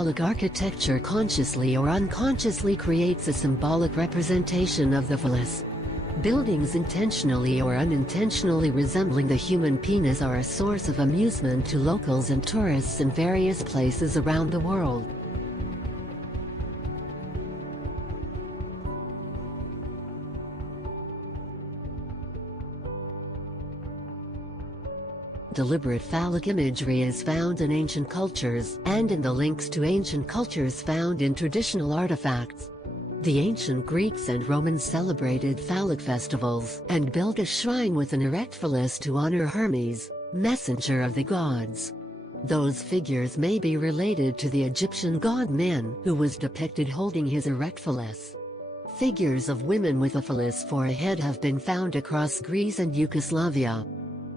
Phallic architecture consciously or unconsciously creates a symbolic representation of the phallus. Buildings intentionally or unintentionally resembling the human penis are a source of amusement to locals and tourists in various places around the world. Deliberate phallic imagery is found in ancient cultures, and in the links to ancient cultures found in traditional artifacts. The ancient Greeks and Romans celebrated phallic festivals, and built a shrine with an erect phallus to honor Hermes, messenger of the gods. Those figures may be related to the Egyptian god Min, who was depicted holding his erect phallus. Figures of women with a phallus for a head have been found across Greece and Yugoslavia.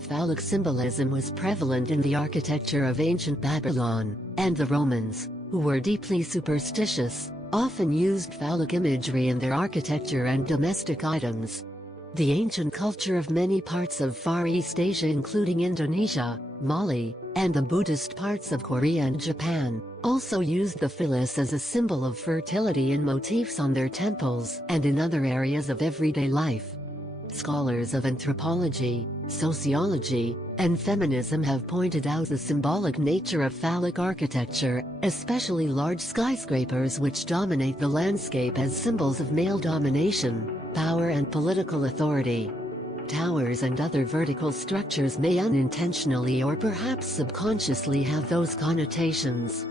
Phallic symbolism was prevalent in the architecture of ancient Babylon, and the Romans, who were deeply superstitious, often used phallic imagery in their architecture and domestic items. The ancient culture of many parts of Far East Asia, including Indonesia, Mali, and the Buddhist parts of Korea and Japan, also used the phallus as a symbol of fertility in motifs on their temples and in other areas of everyday life. Scholars of anthropology, sociology, and feminism have pointed out the symbolic nature of phallic architecture, especially large skyscrapers which dominate the landscape as symbols of male domination, power and political authority. Towers and other vertical structures may unintentionally or perhaps subconsciously have those connotations.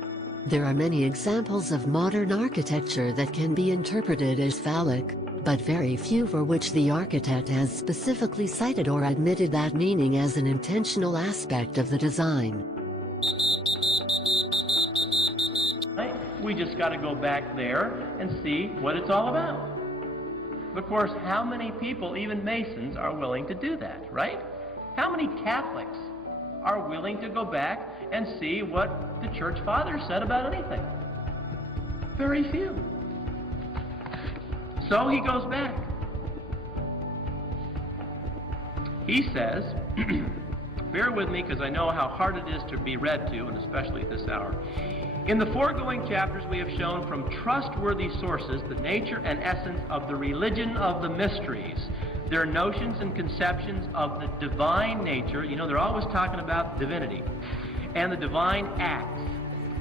There are many examples of modern architecture that can be interpreted as phallic, but very few for which the architect has specifically cited or admitted that meaning as an intentional aspect of the design. We just got to go back there and see what it's all about. Of course, how many people, even Masons, are willing to do that, right? How many Catholics are willing to go back and see what the Church Fathers said about anything? Very few. So he goes back. He says, bear with me because I know how hard it is to be read to, and especially at this hour. In the foregoing chapters, we have shown from trustworthy sources the nature and essence of the religion of the mysteries, their notions and conceptions of the divine nature. You know, they're always talking about divinity, and the divine acts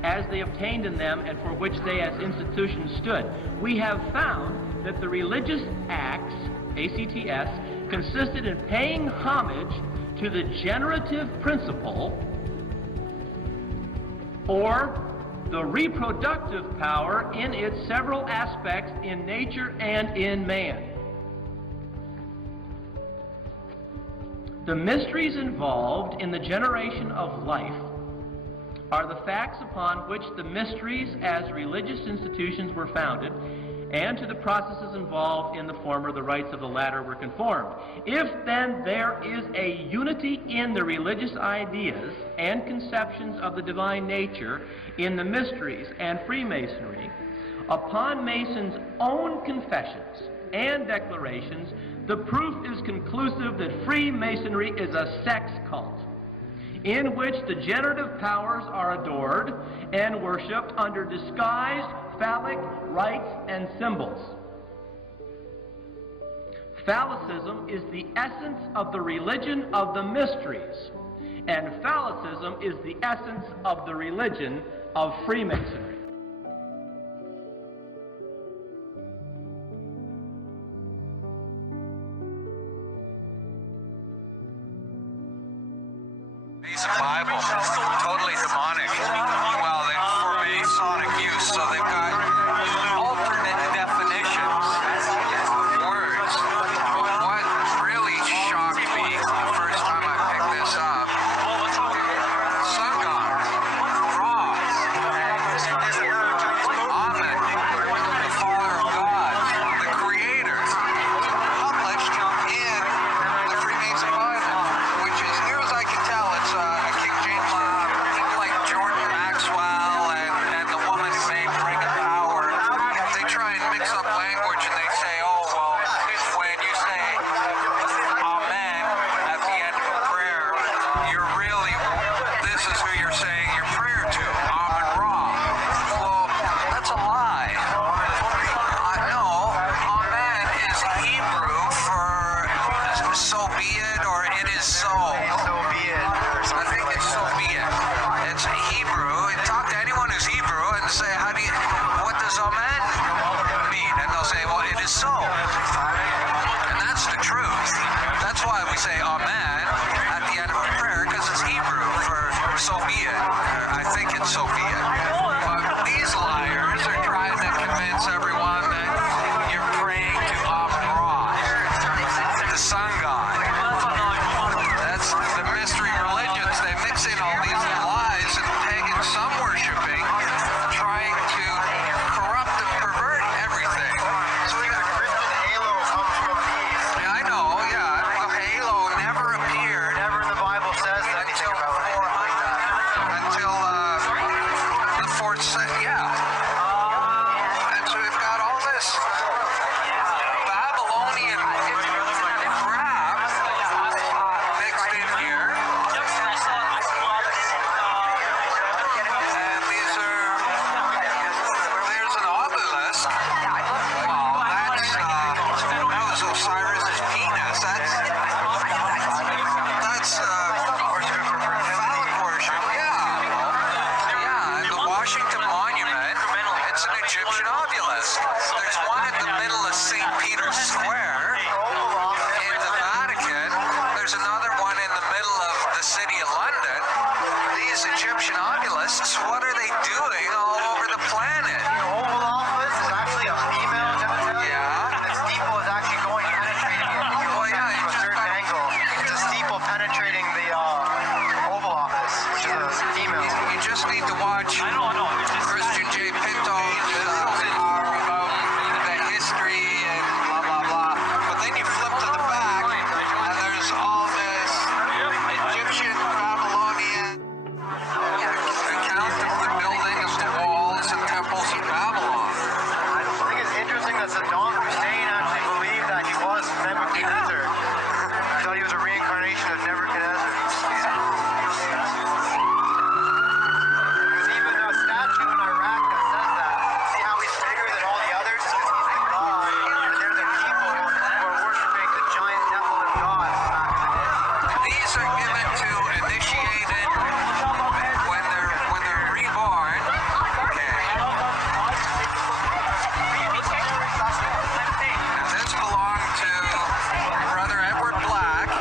as they obtained in them and for which they as institutions stood. We have found that the religious acts, ACTS, consisted in paying homage to the generative principle or the reproductive power in its several aspects in nature and in man. The mysteries involved in the generation of life are the facts upon which the mysteries as religious institutions were founded, and to the processes involved in the former, the rites of the latter were conformed. If then there is a unity in the religious ideas and conceptions of the divine nature in the mysteries and Freemasonry, upon Masons' own confessions and declarations, the proof is conclusive that Freemasonry is a sex cult, in which the generative powers are adored and worshipped under disguised phallic rites and symbols. Phallicism is the essence of the religion of the mysteries, and phallicism is the essence of the religion of Freemasonry. Bible, totally demonic. Well, for Masonic use, so they've got alternate definitions of words. What really shocked me the first time I picked this up, sun god, cross. this Babylonian crap mixed in here. And these are, there's an obelisk. Well, that was Osiris's penis. That's phallic worship. Yeah, and the Washington Monument, it's an Egyptian obelisk. There's one in the middle of St. Peter's Square in the Vatican. There's another one in the middle of the city of London. These Egyptian obelisks, what are they doing all over the planet? The Oval Office is actually a female genitalia. Yeah. And the steeple is actually going penetrating it. If you look at it from a certain angle, it's a steeple penetrating the Oval Office, which is a female. You just need to watch Christian J. Pinto's about the history and blah, blah, blah. But then you flip to the back, and there's all this Egyptian, Babylonian account of the building of the walls and temples of Babylon. I think it's interesting that Saddam Hussein actually believed that he was Nebuchadnezzar. He thought he was a reincarnation of Nebuchadnezzar. There's even a statue in Iraq that says that. See how he's bigger than all the others? Because he's the god. And they're the people who are worshiping the giant Nephilim god from back in the day. These are given to initiated when they're reborn. Okay. Now this belonged to Brother Edward Black.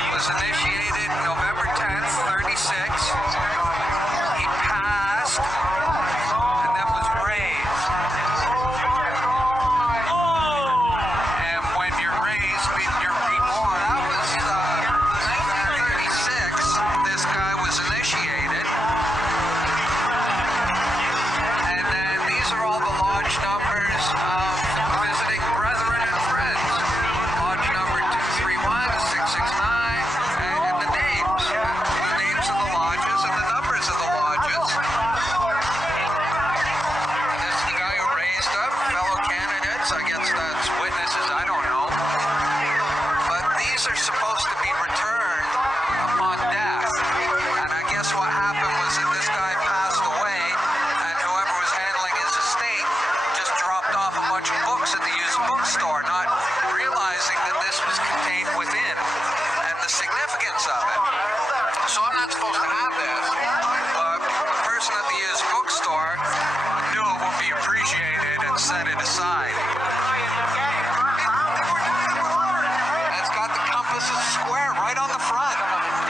He was initiated November 10th, 36. He passed and then was raised. And when you're raised, you're reborn. That was 1936. This guy was initiated. And then these are all the lodge numbers of visiting brethren and friends. Lodge number 231, 669, and the names. The names of the lodges and the numbers of the lodges. And this is the guy who raised them, fellow candidates. I guess that's witnesses, I don't know. But these are supposed to be returned upon death. And I guess what happened was that this guy passed away, and whoever was handling his estate just dropped off a bunch of books at the used bookstore, not realizing that this was contained within and the significance of it. So I'm not supposed to have this, but the person at the used bookstore knew it would be appreciated and set it aside. And it's got the compass and square right on the front.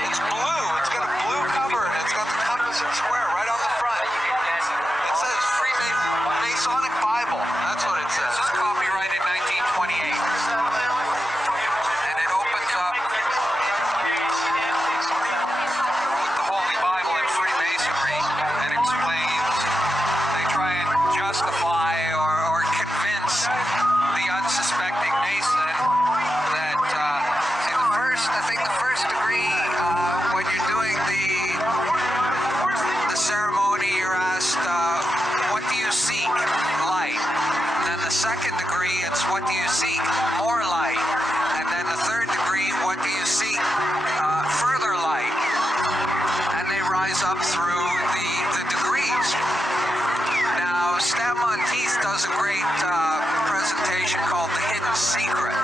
It's blue. It's got a blue cover, and it's got the compass and square right on the front. It says Freemasonic Bible. That's what it says. It's copyrighted 1928. And it opens up with the Holy Bible in Freemasonry and explains. They try and justify or convince the unsuspecting Mason that in the first degree, when you're doing the ceremony, you're asked, what do you seek? Light. And then the second degree, it's what do you seek? More light. And then the third degree, what do you seek? Further light. And they rise up through the degrees. Now, Stab Monteith does a great presentation called The Hidden Secret.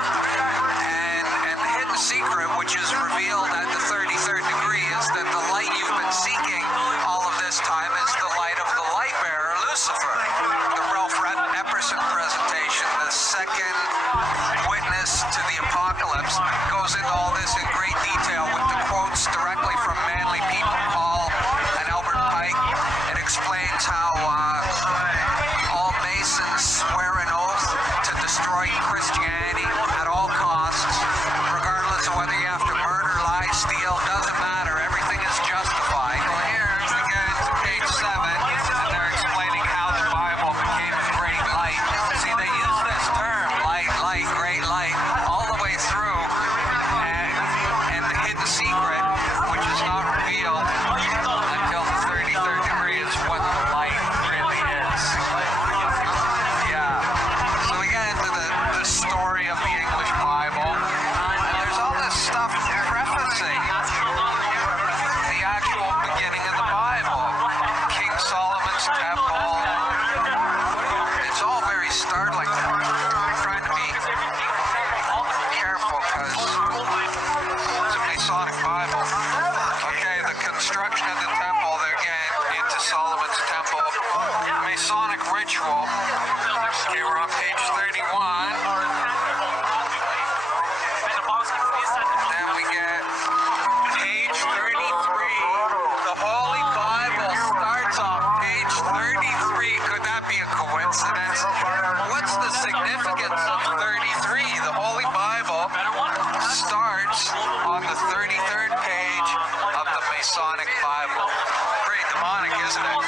And the hidden secret, which is revealed at the 33rd degree, is that the light you've been seeking all of this time is the light of the light bearer, Lucifer. The Ralph Epperson presentation, the second witness to the apocalypse, goes into all this in great detail with the quotes directly from manly people, Paul and Albert Pike. It explains how all Masons swear an oath to destroy Christianity at all costs, regardless of whether you have to murder, lie, steal, doesn't matter. Everything is justified. Well, here we get into page 7, and they're explaining how the Bible became a great light. See, they use this term, light, great light, all the way through, and the hidden secret, which is not revealed until the 33rd degree, is what the light really is. Yeah. start like that. I'm trying to be careful because it's a Masonic Bible. Okay, the construction of the temple, again, into Solomon's temple. Masonic ritual. Okay, we're on page 31. Then we get page 33. The Holy Bible starts on page 33. Could that be a coincidence? What's the significance of 33? The Holy Bible starts on the 33rd page of the Masonic Bible. Pretty demonic, isn't it?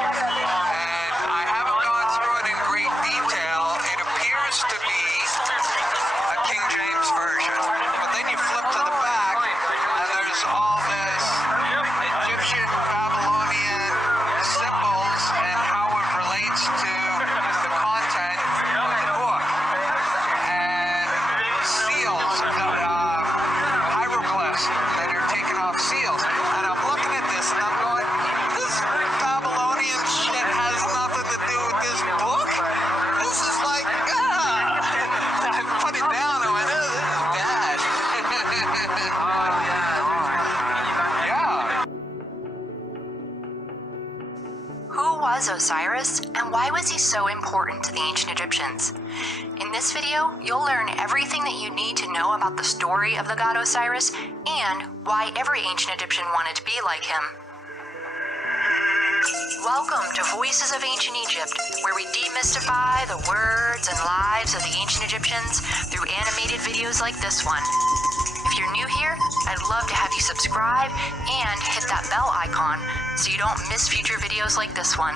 And I haven't gone through it in great detail. It appears to be a King James version. But then you flip to the back, and there's all this Egyptian, Babylonian symbols and how it relates to the content of the book. And seals, hieroglyphs that are taken off seals. And I'm looking at this and I'm going, this Babylonian shit has nothing to do with this book. This is like, put it down. I went, this is bad. Yeah. Who was Osiris, and why was he so important to the ancient Egyptians? In this video, you'll learn everything that you need to know about the story of the god Osiris and why every ancient Egyptian wanted to be like him. Welcome to Voices of Ancient Egypt, where we demystify the words and lives of the ancient Egyptians through animated videos like this one. If you're new here, I'd love to have you subscribe and hit that bell icon so you don't miss future videos like this one.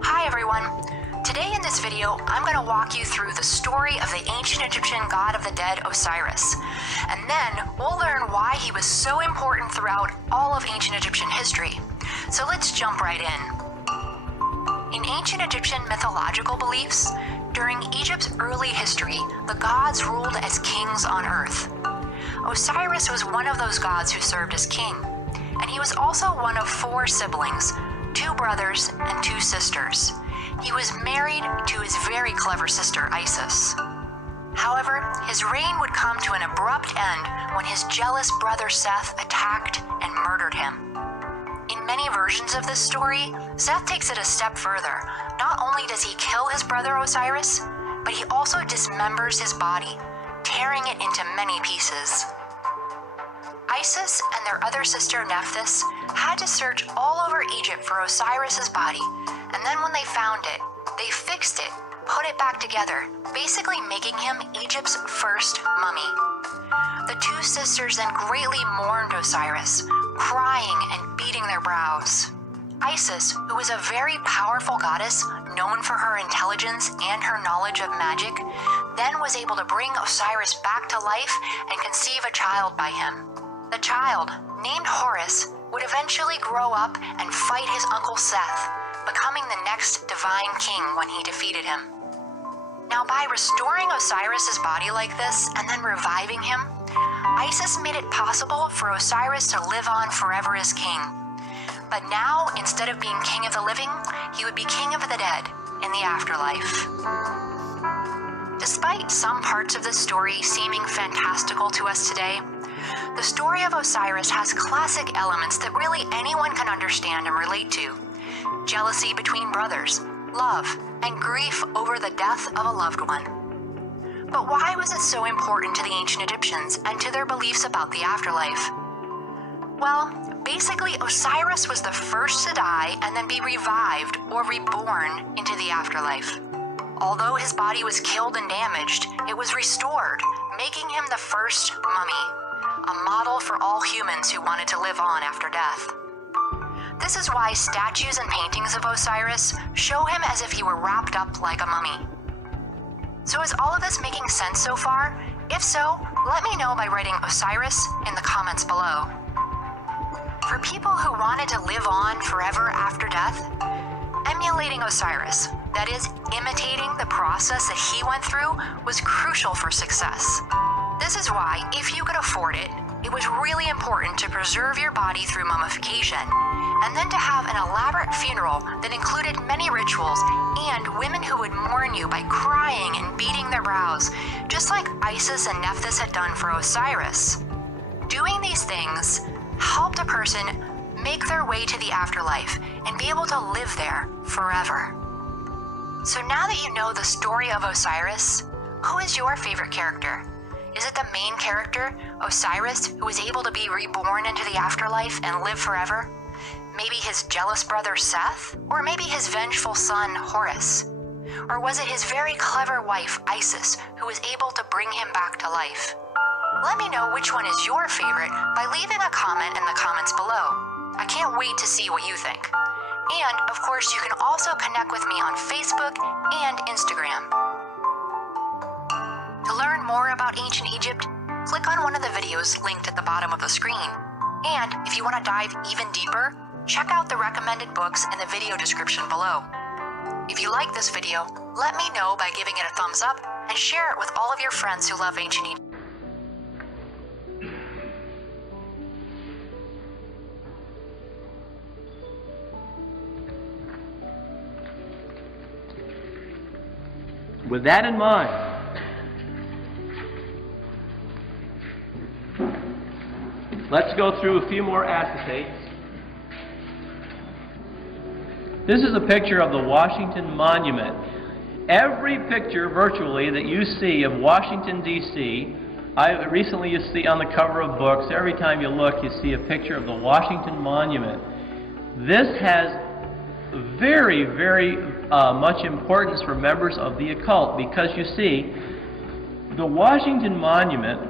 Hi everyone! Today in this video, I'm going to walk you through the story of the ancient Egyptian god of the dead, Osiris. And then we'll learn why he was so important throughout all of ancient Egyptian history. So let's jump right in. In ancient Egyptian mythological beliefs, during Egypt's early history, the gods ruled as kings on earth. Osiris was one of those gods who served as king, and he was also one of 4 siblings, 2 brothers and 2 sisters. He was married to his very clever sister, Isis. However, his reign would come to an abrupt end when his jealous brother Seth attacked and murdered him. In many versions of this story, Seth takes it a step further. Not only does he kill his brother Osiris, but he also dismembers his body, tearing it into many pieces. Isis and their other sister Nephthys had to search all over Egypt for Osiris's body, and then when they found it, they fixed it, put it back together, basically making him Egypt's first mummy. The 2 sisters then greatly mourned Osiris, crying and beating their brows. Isis, who was a very powerful goddess known for her intelligence and her knowledge of magic, then was able to bring Osiris back to life and conceive a child by him. The child, named Horus, would eventually grow up and fight his uncle Seth, becoming the next divine king when he defeated him. Now, by restoring Osiris's body like this and then reviving him, Isis made it possible for Osiris to live on forever as king. But now, instead of being king of the living, he would be king of the dead in the afterlife. Despite some parts of this story seeming fantastical to us today, the story of Osiris has classic elements that really anyone can understand and relate to. Jealousy between brothers, love, and grief over the death of a loved one. But why was it so important to the ancient Egyptians and to their beliefs about the afterlife? Well, basically Osiris was the first to die and then be revived or reborn into the afterlife. Although his body was killed and damaged, it was restored, making him the first mummy, a model for all humans who wanted to live on after death. This is why statues and paintings of Osiris show him as if he were wrapped up like a mummy. So is all of this making sense so far? If so, let me know by writing Osiris in the comments below. For people who wanted to live on forever after death, emulating Osiris, that is, imitating the process that he went through, was crucial for success. This is why, if you could afford it, it was really important to preserve your body through mummification, and then to have an elaborate funeral that included many rituals and women who would mourn you by crying and beating their brows, just like Isis and Nephthys had done for Osiris. Doing these things helped a person make their way to the afterlife and be able to live there forever. So now that you know the story of Osiris, who is your favorite character? Is it the main character, Osiris, who was able to be reborn into the afterlife and live forever? Maybe his jealous brother Seth? Or maybe his vengeful son Horus? Or was it his very clever wife Isis who was able to bring him back to life? Let me know which one is your favorite by leaving a comment in the comments below. I can't wait to see what you think. And, of course, you can also connect with me on Facebook and Instagram. To learn more about ancient Egypt, click on one of the videos linked at the bottom of the screen. And if you want to dive even deeper, check out the recommended books in the video description below. If you like this video, let me know by giving it a thumbs up and share it with all of your friends who love ancient Egypt. With that in mind, let's go through a few more acetates. This is a picture of the Washington Monument. Every picture virtually that you see of Washington, D.C., recently you see on the cover of books, every time you look you see a picture of the Washington Monument. This has very, very much importance for members of the occult, because you see, the Washington Monument,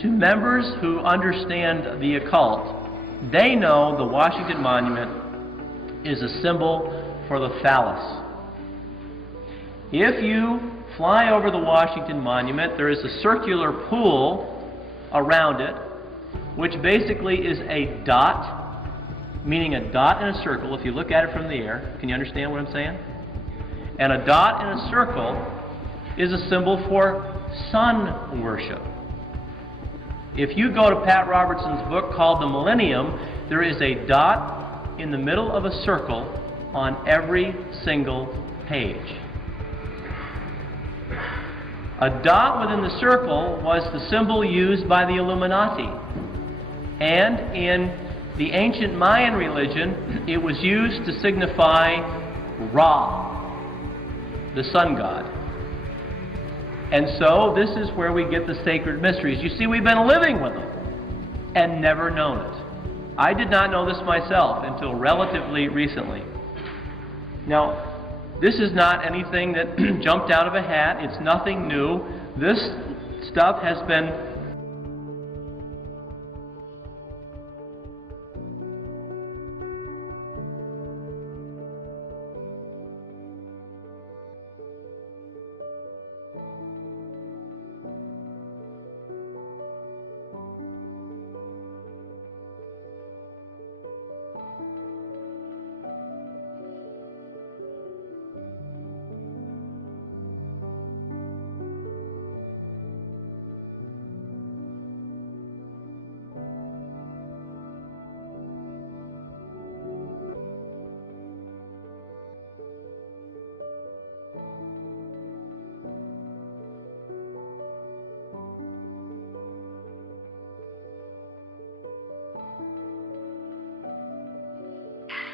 to members who understand the occult, they know the Washington Monument is a symbol for the phallus. If you fly over the Washington Monument, there is a circular pool around it, which basically is a dot, meaning a dot in a circle. If you look at it from the air, can you understand what I'm saying? And a dot in a circle is a symbol for sun worship. If you go to Pat Robertson's book called The Millennium, there is a dot in the middle of a circle on every single page. A dot within the circle was the symbol used by the Illuminati. And in the ancient Mayan religion, it was used to signify Ra, the sun god. And so this is where we get the sacred mysteries. You see, we've been living with them and never known it. I did not know this myself until relatively recently. Now, this is not anything that jumped out of a hat. It's nothing new. This stuff has been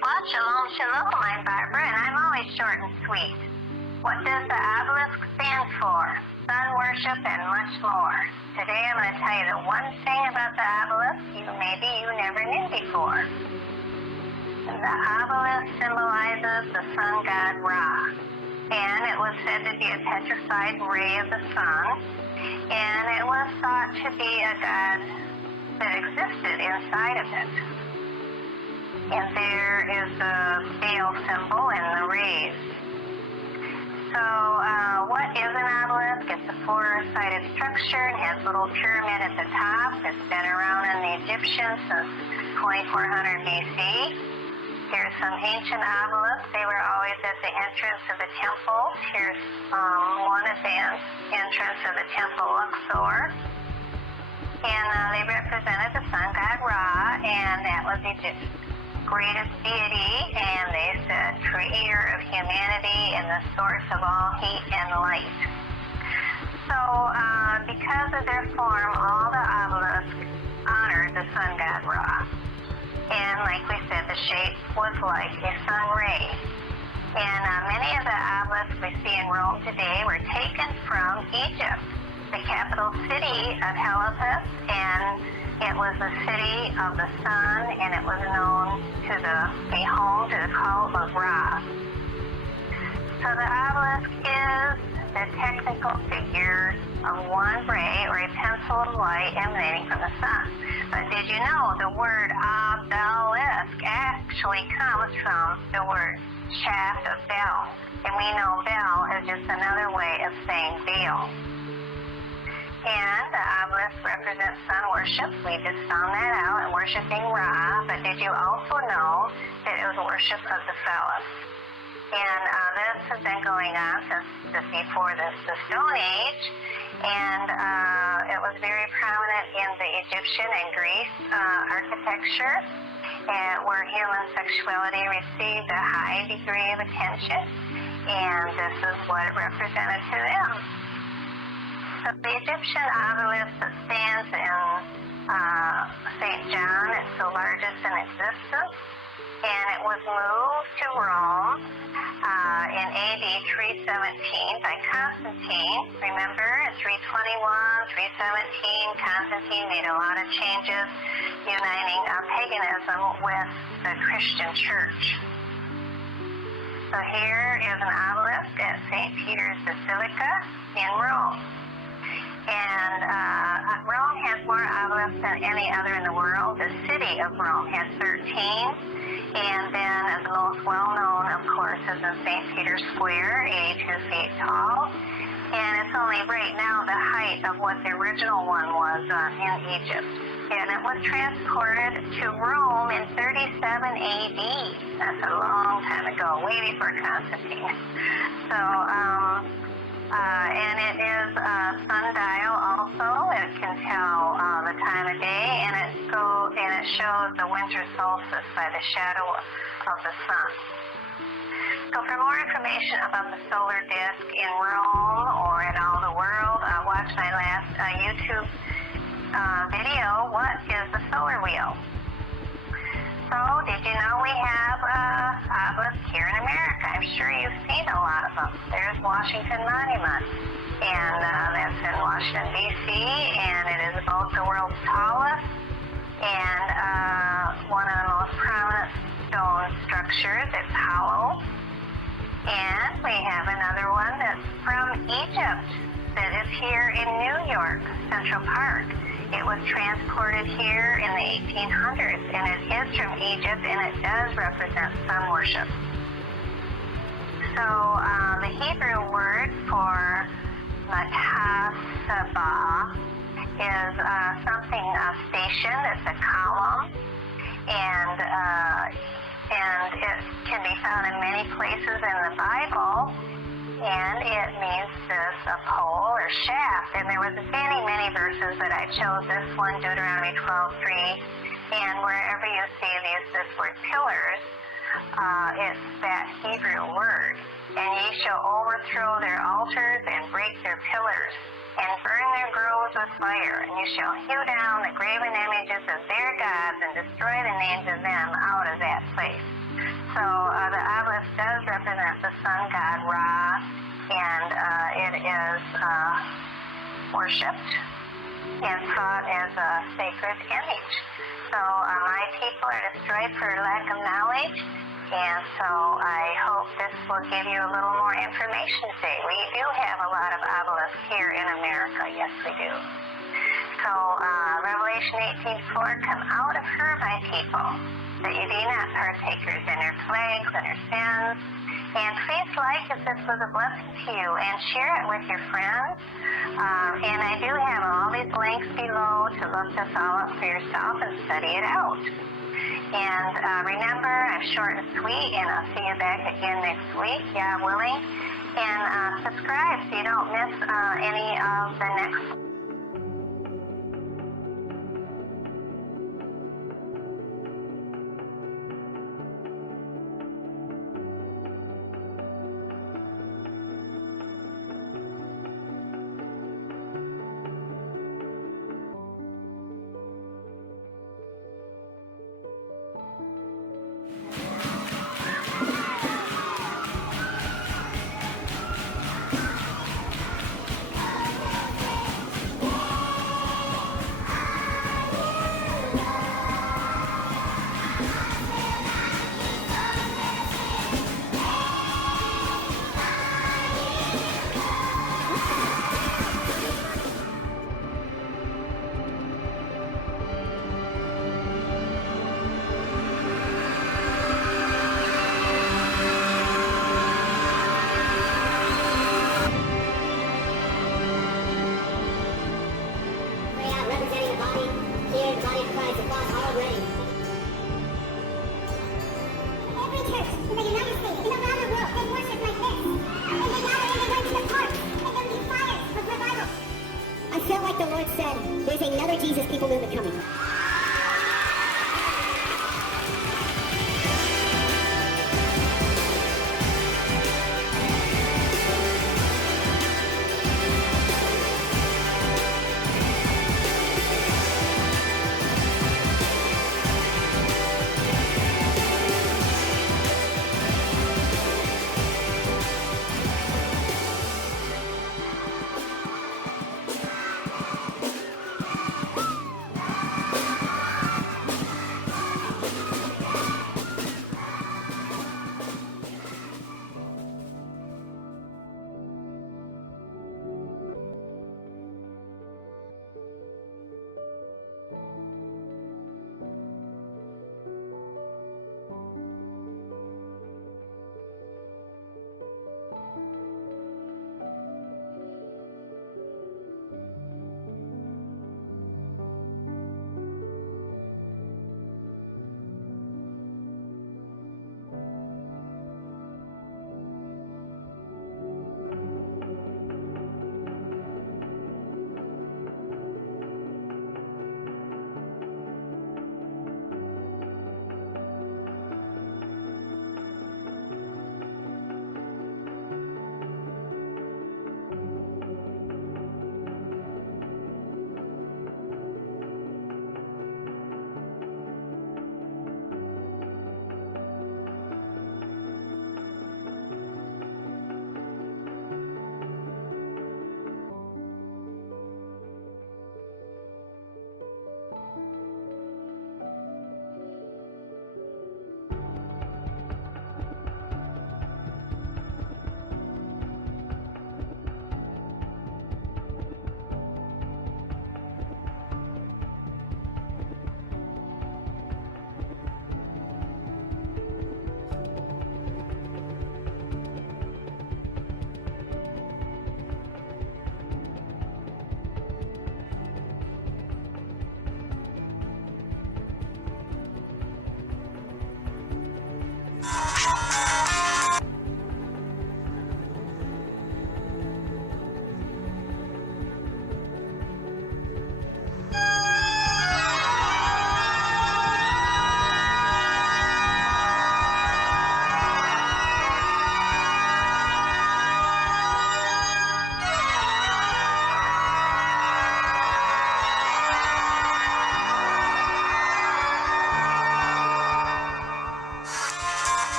Well, shalom, shalom, I'm Barbara, and I'm always short and sweet. What does the obelisk stand for? Sun worship and much more. Today I'm going to tell you the one thing about the obelisk maybe you never knew before. The obelisk symbolizes the sun god Ra, and it was said to be a petrified ray of the sun, and it was thought to be a god that existed inside of it. And there is a Baal symbol in the rays. So what is an obelisk? It's a four-sided structure and has a little pyramid at the top. It's been around in the Egyptians since 2400 BC. Here's some ancient obelisks. They were always at the entrance of the temple. Here's one at the entrance of the temple Luxor. And they represented the sun god Ra, and that was Egypt. greatest deity, and they said creator of humanity and the source of all heat and light. So, because of their form, all the obelisks honored the sun god Ra. And like we said, the shape was like a sun ray. And many of the obelisks we see in Rome today were taken from Egypt, the capital city of Hellas, and it was the city of the sun, and it was known to be home to the cult of Ra. So the obelisk is the technical figure of one ray or a pencil of light emanating from the sun. But did you know the word obelisk actually comes from the word shaft of bell? And we know bell is just another way of saying veil. And the obelisk represents sun worship. We just found that out, and worshiping Ra. But did you also know that it was worship of the phallus? And this has been going on since before the Stone Age, and it was very prominent in the Egyptian and Greece architecture, where human sexuality received a high degree of attention, and this is what it represented to them. So the Egyptian obelisk that stands in St. John, it's the largest in existence, and it was moved to Rome in AD 317 by Constantine. Remember, in 321, 317, Constantine made a lot of changes, uniting paganism with the Christian church. So here is an obelisk at St. Peter's Basilica in Rome. And Rome has more obelisks than any other in the world. The city of Rome has 13. And then the most well-known, of course, is in St. Peter's Square, 82 feet tall. And it's only right now the height of what the original one was in Egypt. And it was transported to Rome in 37 AD. That's a long time ago, way before Constantine. So, and it is sundial also. It can tell the time of day, and it shows the winter solstice by the shadow of the sun. So for more information about the solar disk in Rome or in all the world, watch my last YouTube video, What is the Solar Wheel? So, did you know we have obelisks here in America? I'm sure you've seen a lot of them. There's Washington Monument, and that's in Washington, D.C., and it is both the world's tallest and one of the most prominent stone structures. It's hollow. And we have another one that's from Egypt that is here in New York, Central Park. It was transported here in the 1800s, and it is from Egypt, and it does represent sun worship. So the Hebrew word for matasaba is something, a station. It's a column, and it can be found in many places in the Bible. And it means this, a pole or shaft. And there was many verses that I chose. This one, Deuteronomy 12:3. And wherever you see this word pillars, it's that Hebrew word. And ye shall overthrow their altars and break their pillars, and burn their groves with fire. And you shall hew down the graven images of their gods and destroy the names of them out of that place. So the obelisk does represent the sun god Ra, and it is worshipped and thought as a sacred image. So my people are destroyed for lack of knowledge, and so I hope this will give you a little more information today. We do have a lot of obelisks here in America. Yes, we do. So Revelation 18:4, come out of her, my people, that ye be not partakers in her plagues and her sins. And please like if this was a blessing to you, and share it with your friends. And I do have all these links below to look this all up for yourself and study it out. And remember, I'm short and sweet, and I'll see you back again next week, yeah, willing. And subscribe so you don't miss any of the next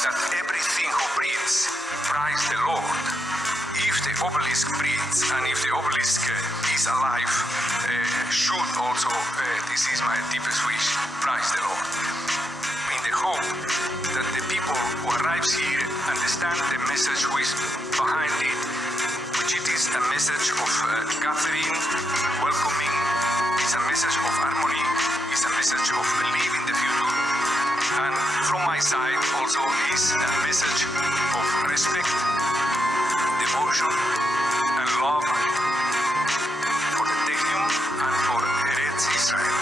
that everything who breathes, praise the Lord. If the obelisk breathes and if the obelisk is alive, should also, this is my deepest wish, praise the Lord. In the hope that the people who arrives here understand the message which is behind it, which it is a message of gathering, welcoming, it's a message of harmony, it's a message of believing the future, and from my side also is a message of respect, devotion, and love for the Technium and for Eretz Israel.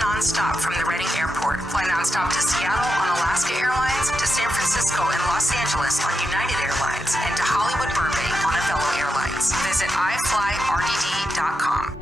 nonstop from the Redding Airport. Fly nonstop to Seattle on Alaska Airlines, to San Francisco and Los Angeles on United Airlines, and to Hollywood Burbank on Avello Airlines. Visit iflyrdd.com.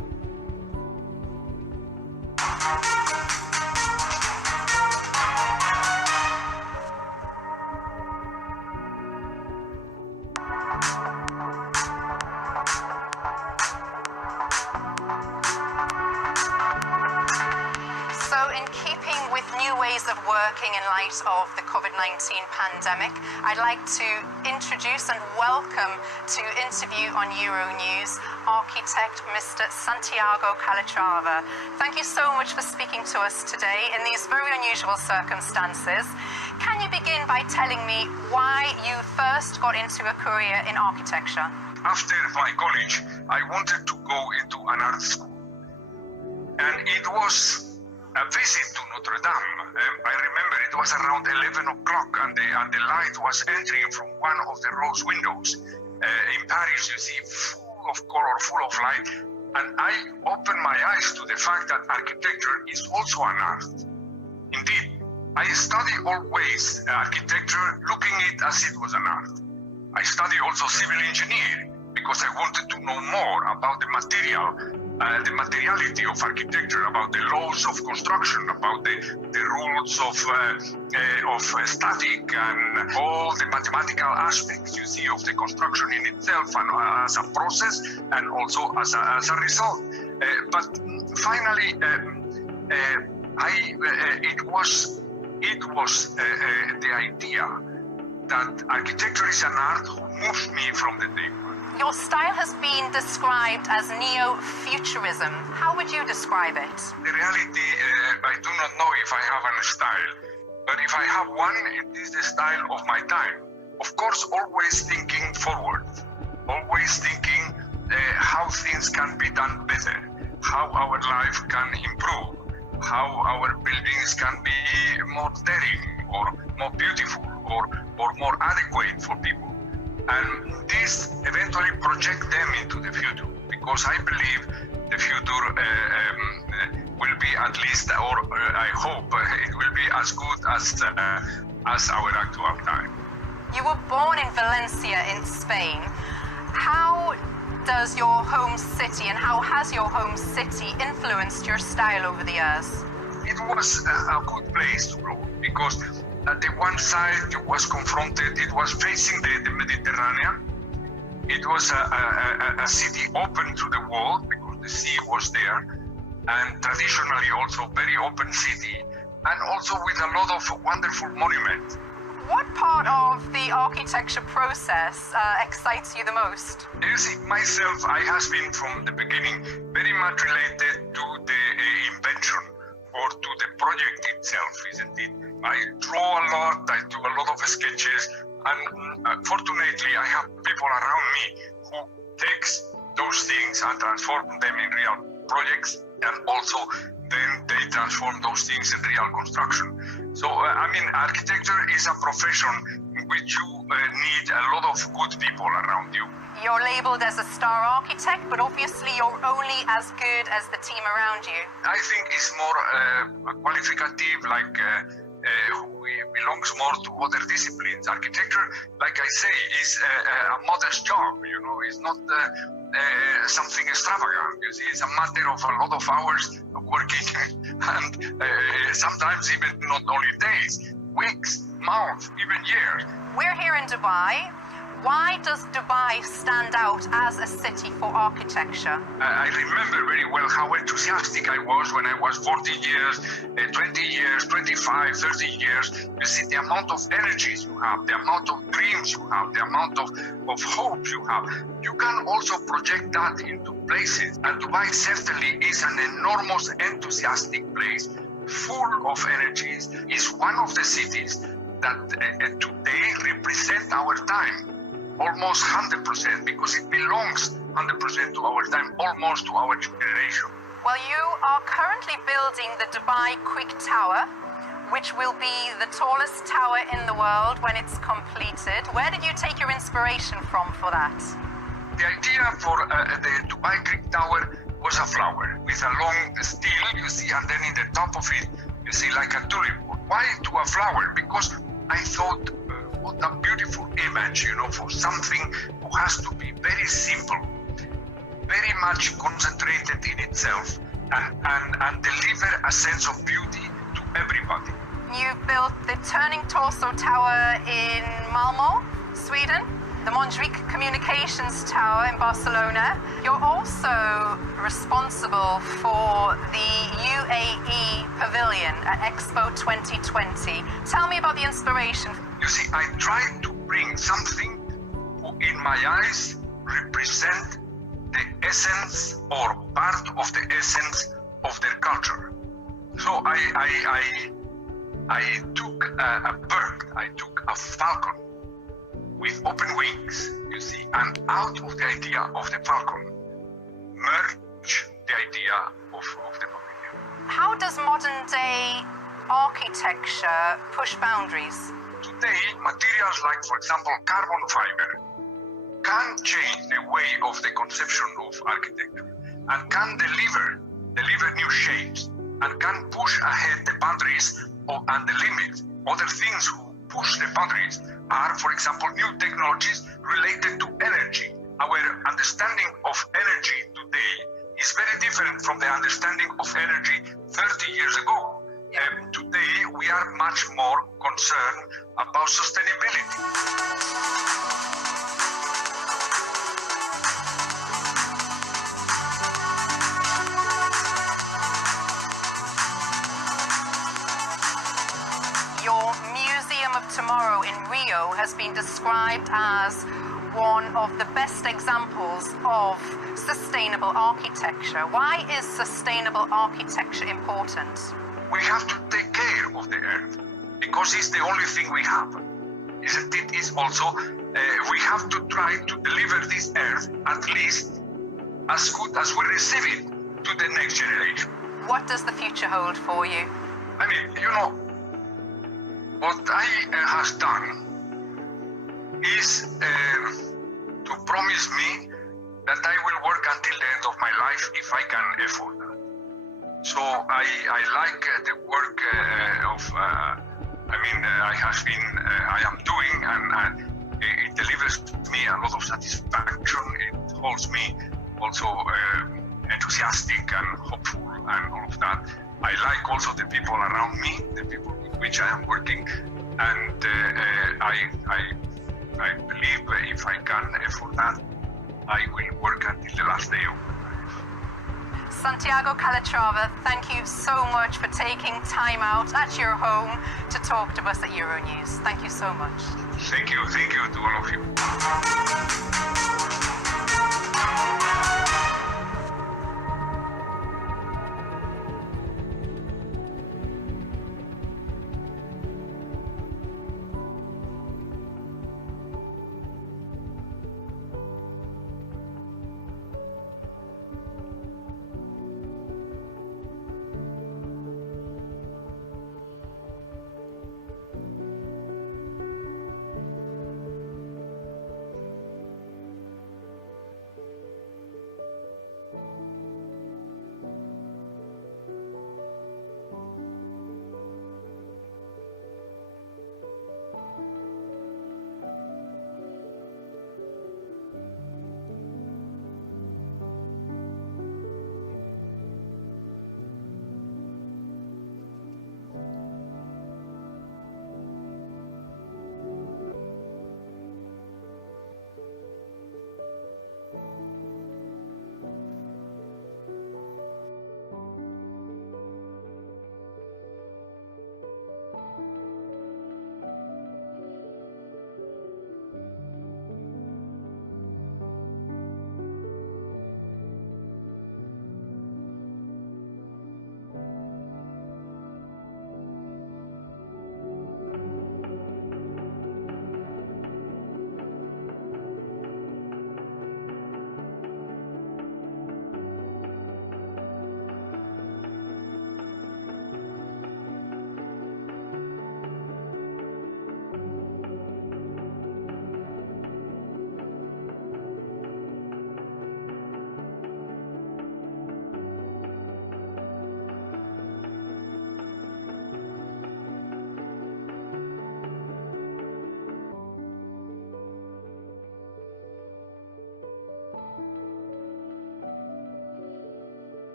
Of working in light of the COVID-19 pandemic, I'd like to introduce and welcome to interview on Euronews architect Mr. Santiago Calatrava. Thank you so much for speaking to us today in these very unusual circumstances. Can you begin by telling me why you first got into a career in architecture? After my college, I wanted to go into an art school, and it was a visit to Notre Dame. I remember it was around 11 o'clock and the light was entering from one of the rose windows. In Paris, you see, full of color, full of light. And I opened my eyes to the fact that architecture is also an art. Indeed, I study always architecture looking at it as it was an art. I study also civil engineering because I wanted to know more about the materiality of architecture, about the laws of construction, about the rules of static and all the mathematical aspects you see of the construction in itself and as a process and also as a result. But finally, it was the idea that architecture is an art who moves me from the table. Your style has been described as neo-futurism. How would you describe it? The reality, I do not know if I have a style, but if I have one, it is the style of my time. Of course, always thinking forward, always thinking how things can be done better, how our life can improve, how our buildings can be more daring or more beautiful or more adequate for people. And this eventually project them into the future, because I believe the future will be at least, or I hope it will be as good as our actual time. You were born in Valencia in Spain. How does your home city and how has your home city influenced your style over the years? It was a good place to grow because at the one side it was confronted, it was facing the Mediterranean. It was a city open to the world because the sea was there, and traditionally also very open city, and also with a lot of wonderful monuments. What part of the architecture process excites you the most? You see, myself, I have been from the beginning very much related to the invention or to the project itself, isn't it? I draw a lot, I do a lot of sketches, and fortunately I have people around me who takes those things and transform them in real projects, and also then they transform those things in real construction. So, architecture is a profession in which you need a lot of good people around you. You're labeled as a star architect, but obviously you're only as good as the team around you. I think it's more qualificative, like who belongs more to other disciplines. Architecture, like I say, is a modest job, it's not something extravagant. You see, it's a matter of a lot of hours of working and sometimes even not only days, weeks, months, even years. We're here in Dubai. Why does Dubai stand out as a city for architecture? I remember very well how enthusiastic I was when I was 40 years, 20 years, 25, 30 years. You see the amount of energies you have, the amount of dreams you have, the amount of hope you have. You can also project that into places. And Dubai certainly is an enormous enthusiastic place, full of energies. It's one of the cities that today represent our time. Almost 100%, because it belongs 100% to our time, almost to our generation. Well, you are currently building the Dubai Quick Tower, which will be the tallest tower in the world when it's completed. Where did you take your inspiration from for that? The idea for the Dubai Quick Tower was a flower with a long steel, you see, and then in the top of it, you see like a tulip. Why to a flower? Because I thought, what a beautiful image, for something who has to be very simple, very much concentrated in itself, and deliver a sense of beauty to everybody. You built the Turning Torso Tower in Malmö, Sweden, the Mondrian Communications Tower in Barcelona. You're also responsible for the UAE Pavilion at Expo 2020. Tell me about the inspiration. You see, I tried to bring something who, in my eyes, represent the essence or part of the essence of their culture. So I took a bird, I took a falcon with open wings, you see, and out of the idea of the falcon, merge the idea of the pavilion. How does modern day architecture push boundaries? Today, materials like, for example, carbon fiber can change the way of the conception of architecture and can deliver new shapes and can push ahead the boundaries and the limits. Other things who push the boundaries are, for example, new technologies related to energy. Our understanding of energy today is very different from the understanding of energy 30 years ago. Today, we are much more concerned about sustainability. Your Museum of Tomorrow in Rio has been described as one of the best examples of sustainable architecture. Why is sustainable architecture important? We have to take care of the earth because it's the only thing we have, isn't it? It's also, we have to try to deliver this earth at least as good as we receive it to the next generation. What does the future hold for you? I mean, what I has done is to promise me that I will work until the end of my life if I can afford that. So I like the work I am doing, and it delivers me a lot of satisfaction. It holds me also enthusiastic and hopeful and all of that. I like also the people around me, the people with which I am working, and I believe if I can afford that, I will work until the last day of my life. Santiago Calatrava, thank you so much for taking time out at your home to talk to us at Euronews. Thank you so much. Thank you to all of you.